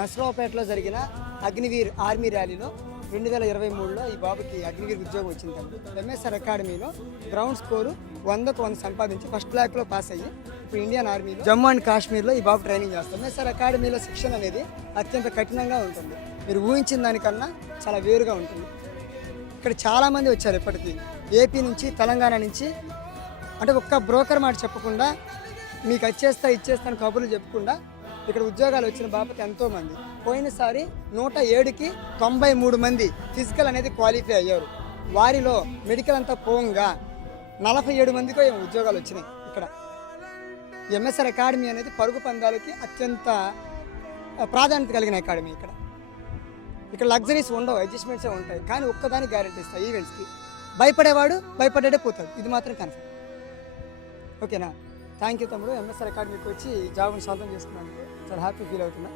నసరావుపేటలో జరిగిన అగ్నివీర్ ఆర్మీ ర్యాలీలో 2023లో ఈ బాబుకి అగ్నివీర్ ఉద్యోగం వచ్చిందండి. ఎంఎస్ఆర్ అకాడమీలో గ్రౌండ్ స్కోరు 100కు 100 సంపాదించి ఫస్ట్ బ్లాక్లో పాస్ అయ్యి ఇప్పుడు ఇండియన్ ఆర్మీలో జమ్మూ అండ్ కాశ్మీర్లో ఈ బాబు ట్రైనింగ్ చేస్తాం. ఎంఎస్ఆర్ అకాడమీలో శిక్షణ అనేది అత్యంత కఠినంగా ఉంటుంది. మీరు ఊహించిన దానికన్నా చాలా వేరుగా ఉంటుంది. ఇక్కడ చాలామంది వచ్చారు ఇప్పటికీ, ఏపీ నుంచి, తెలంగాణ నుంచి. అంటే ఒక్క బ్రోకర్ మాట చెప్పకుండా, మీకు ఇచ్చేస్తాను కబుర్లు చెప్పకుండా ఇక్కడ ఉద్యోగాలు వచ్చిన బాపతి ఎంతోమంది. పోయినసారి 107కి 93 మంది ఫిజికల్ అనేది క్వాలిఫై అయ్యారు. వారిలో మెడికల్ అంతా పోంగా 47 మందికో ఏమో ఉద్యోగాలు వచ్చినాయి. ఇక్కడ ఎంఎస్ఆర్ అకాడమీ అనేది పరుగు పందాలకి అత్యంత ప్రాధాన్యత కలిగిన అకాడమీ. ఇక్కడ లగ్జరీస్ ఉండవు, అడ్జస్ట్మెంట్సే ఉంటాయి. కానీ ఒక్కదానికి గ్యారెంటీ ఇస్తాయి, ఈవెంట్స్కి భయపడేవాడు భయపడ్డే పోతాడు. ఇది మాత్రం కన్ఫర్మ్. ఓకేనా? థ్యాంక్ యూ తమ్ముడు. ఎంఎస్ఆర్ అకాడమీకి వచ్చి జాబ్ని సొంతం చేసుకున్నాను. చాలా హ్యాపీ ఫీల్ అవుతున్నా.